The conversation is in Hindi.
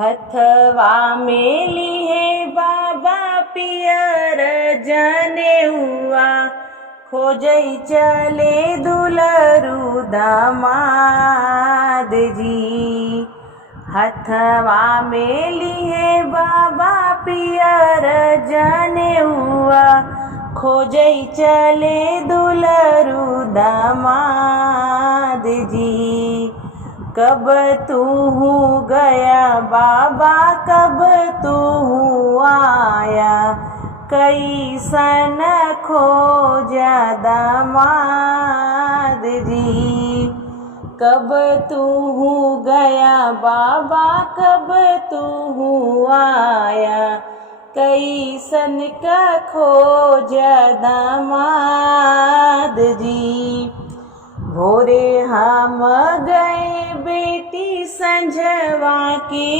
हथवा में लिए बाबा पियर जनेउआ, खोजई चले दुलरू दामाद जी। हथवा में लिए बाबा पियर जनेउआ, खोजई चले दुलरू दामाद जी। कब तू गया बाबा, कब तू आया, कैसन खोजा दामाद जी। कब तू गया बाबा, कब तू आया, कैसन का खोजा दामाद जी। भोरे हम गए बेटी संझवा की